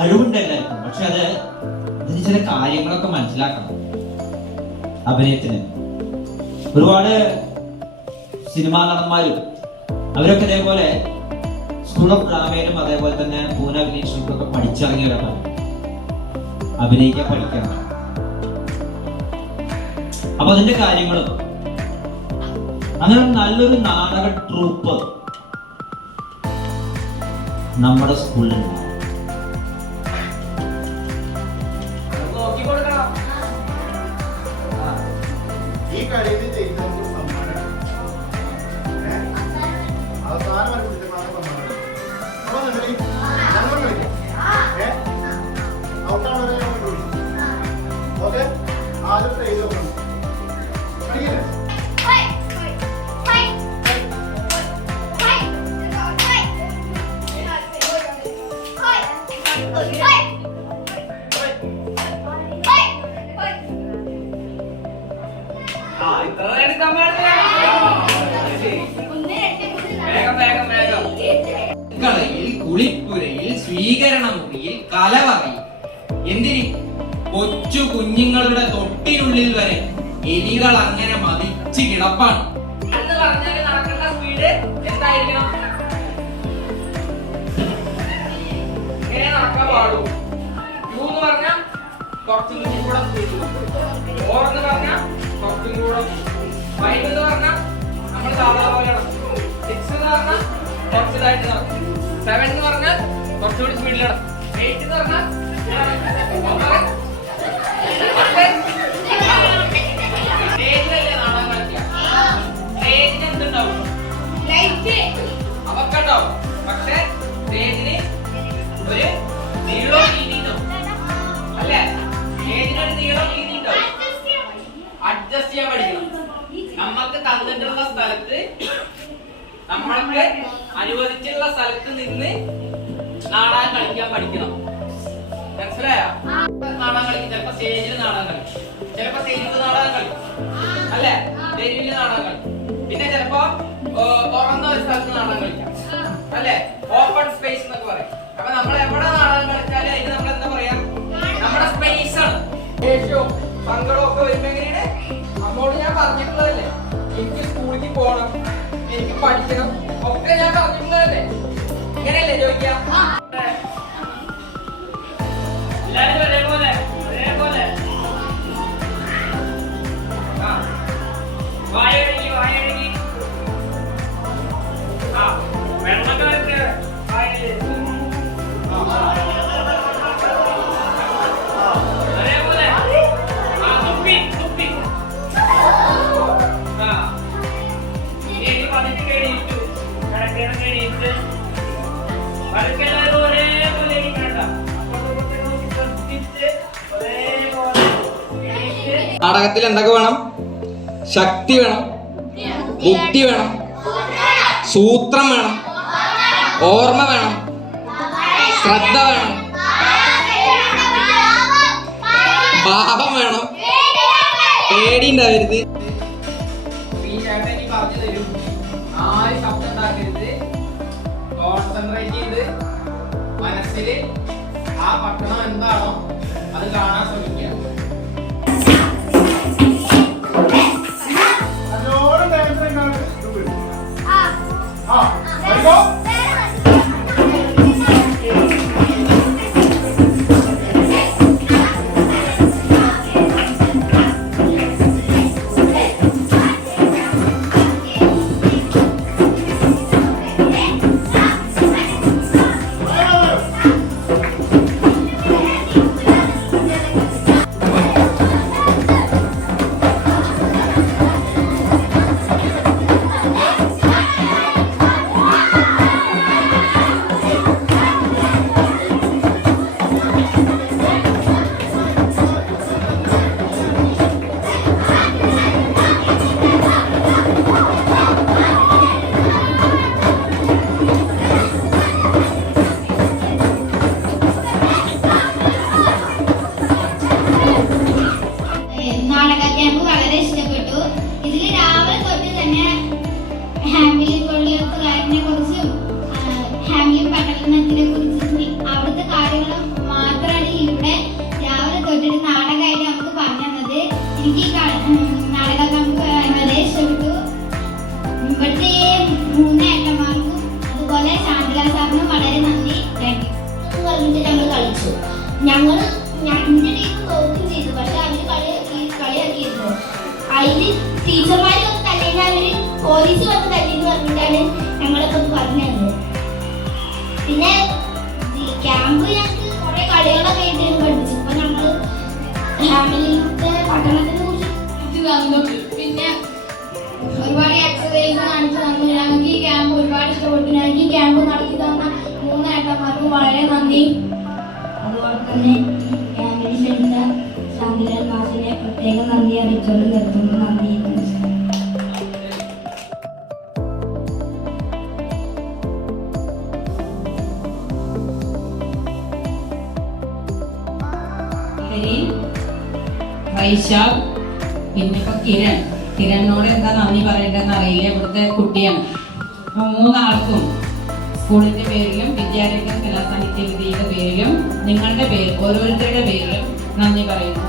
കഴിവുണ്ട് പക്ഷെ അത് അതിന് ചില കാര്യങ്ങളൊക്കെ മനസ്സിലാക്കണം അഭിനയത്തിന്. ഒരുപാട് സിനിമാ നടന്മാരും അവരൊക്കെ ഇതേപോലെ സ്കൂൾ ഓഫ് ഡ്രാമയിലും അതേപോലെ തന്നെ പൂന അഭിനയിച്ചൊക്കെ പഠിച്ചിറങ്ങിയവരാണ് അഭിനയിക്കാൻ പഠിക്കണം അപ്പൊ അതിന്റെ കാര്യങ്ങളും അങ്ങനെ നല്ലൊരു നാടക ട്രൂപ്പ് നമ്മുടെ സ്കൂളിലുണ്ട്. അപ്പൊ നിങ്ങളീ ഞങ്ങൾ കളിക്കാം ഏ? കുളിപ്പുരയിൽ സ്വീകരണ മുറിയിൽ കലവറയിൽ എന്തിന്? കൊച്ചു കുഞ്ഞുങ്ങളുടെ തൊട്ടിനുള്ളിൽ വരെ എലികൾ അങ്ങനെ മതിച്ച് കിടപ്പാണ്. എന്ന് പറഞ്ഞാൽ നടക്കേണ്ട സ്പീഡ് എന്തായിരിക്കണം? ഇങ്ങനെ മൂന്ന് പറഞ്ഞാൽ പറഞ്ഞാൽ ഫൈവ് എന്ന് പറഞ്ഞാൽ നമ്മൾ സാധാരണ സിക്സ് എന്ന് പറഞ്ഞാൽ കുറച്ചിതായിട്ട് നടക്കും. സെവൻ എന്ന് പറഞ്ഞാൽ കുറച്ചുകൂടി സ്പീഡിലാണ് എയ്റ്റ് എന്ന് പറഞ്ഞാൽ സ്റ്റേജിന് അവക്കുണ്ടാവും. പക്ഷെ സ്റ്റേജിന് ഒരു നീളവും വീതിയുണ്ടാവും അല്ലേ? സ്റ്റേജിനൊരു നീളവും വീതിയുണ്ടാവും അഡ്ജസ്റ്റ് ചെയ്യാൻ പഠിക്കണം. നമ്മൾക്ക് തന്നിട്ടുള്ള സ്ഥലത്ത് നമ്മൾക്ക് അനുവദിച്ചുള്ള സ്ഥലത്ത് നിന്ന് നാടകം കളിക്കാൻ പഠിക്കണം. മനസ്സിലായോ? നാടകം കളിക്കും. ചിലപ്പോ സ്റ്റേജിൽ നാടകം കളിക്കും. ചിലപ്പോ സ്റ്റേജിൽ നാടകം കളിക്കും. അല്ലേ? തെരുവിൽ നാടകം കളിക്കും. പിന്നെ ചിലപ്പോ തുറന്ന ഒരു സ്ഥലത്ത് നാടകം കളിക്കാം. അല്ലേ? ഓപ്പൺ സ്പേസ് എന്നൊക്കെ പറയും. അപ്പൊ നമ്മൾ എവിടെ നാടകം കളിച്ചാലും അതിന് നമ്മൾ എന്താ പറയാ? നമ്മുടെ സ്പേസ് ആണ്. ദേഷ്യവും സങ്കടവും ഒക്കെ വരുമ്പോ എങ്ങനെയാണ്? അമ്മോട് ഞാൻ പറഞ്ഞിട്ടുള്ളതല്ലേ. എനിക്ക് സ്കൂളിൽ പോകണം എനിക്ക് പഠിക്കണം. ഒക്കെ ഞാൻ പറഞ്ഞിട്ടുള്ളതല്ലേ ഇങ്ങനെയല്ലേ ചോദിക്കാം നാടകത്തിൽ എന്തൊക്കെ വേണം? ശക്തി വേണം ബുദ്ധി വേണം സൂത്രം വേണം ഓർമ്മ വേണം ശ്രദ്ധ വേണം ഭാവം വേണം. പേടി ഉണ്ടാവരുത്. കോൺസെൻട്രേറ്റ് ചെയ്ത് മനസ്സിൽ ആ പട്ടണം എന്താണോ അത് കാണാൻ ശ്രമിക്കുക. കളിക്കോ? നാടക ഹാംഗ്യം പട്ടണത്തിനെ കുറിച്ച് അവിടുത്തെ കാര്യങ്ങൾ മാത്രമാണ് ഇവിടെ രാവിലെ തൊട്ടിട്ട് നാടകമായിട്ട് നമുക്ക് പറഞ്ഞു തന്നത്. എനിക്ക് ഈ നാടകം നമുക്ക് വളരെ ഇഷ്ടപ്പെട്ടു. ഇവിടുത്തെ മൂന്ന് ഏട്ടന്മാർക്കും അതുപോലെ ശാന്തല സാറിനും വളരെ നന്ദി. താങ്ക് യു പറഞ്ഞിട്ട് ഞങ്ങൾ കളിച്ചു. ഞങ്ങൾ എന്റെ ടീം തോക്കും ചെയ്തു. പക്ഷെ അവർ കളി കളിയാക്കിയിരുന്നു. അതിൽ ടീച്ചർമാരൊക്കെ തല്ലെങ്കിൽ അവർ പോലീസ് വന്ന് തല്ലെന്ന് പറഞ്ഞിട്ടാണ് ഞങ്ങളൊക്കെ പറഞ്ഞത്. പിന്നെ ക്യാമ്പ് ഞങ്ങൾക്ക് കുറെ കളികളൊക്കെ ആയിട്ട് പഠിച്ചു. ഇപ്പൊ നമ്മൾ ഫാമിലിത്തെ പഠനത്തിനെ കുറിച്ച് പിന്നെ ഒരുപാട് എക്സസൈസ് കാണിച്ചു തന്നു ഞങ്ങൾക്ക് ഈ ക്യാമ്പ് ഒരുപാട് ഇഷ്ടപ്പെട്ടു. ഞങ്ങൾക്ക് ഈ ക്യാമ്പ് നടത്തി തന്ന മൂന്ന് ഏട്ടന്മാർക്കും വളരെ നന്ദി. അതുപോലെ തന്നെ ക്യാമ്പിൽ ക്ഷണിച്ച ശാന്തിലാൽ മാഷിനെ പ്രത്യേകം നന്ദി അറിയിച്ചുകൊണ്ട് നിർത്തുന്നു. നന്ദി. ഹരി വൈശാഖ് പിന്നെ ഇപ്പൊ കിരൺ. കിരണിനോട് എന്താ നന്ദി പറയേണ്ടതെന്ന് അറിയില്ല. ഇവിടുത്തെ കുട്ടിയാണ്. അപ്പൊ മൂന്നാൾക്കും സ്കൂളിന്റെ പേരിലും വിദ്യാരംഗം കലാസാഹിത്യ വിദ്യയുടെ പേരിലും നിങ്ങളുടെ പേര് ഓരോരുത്തരുടെ പേരിലും നന്ദി പറയുന്നു.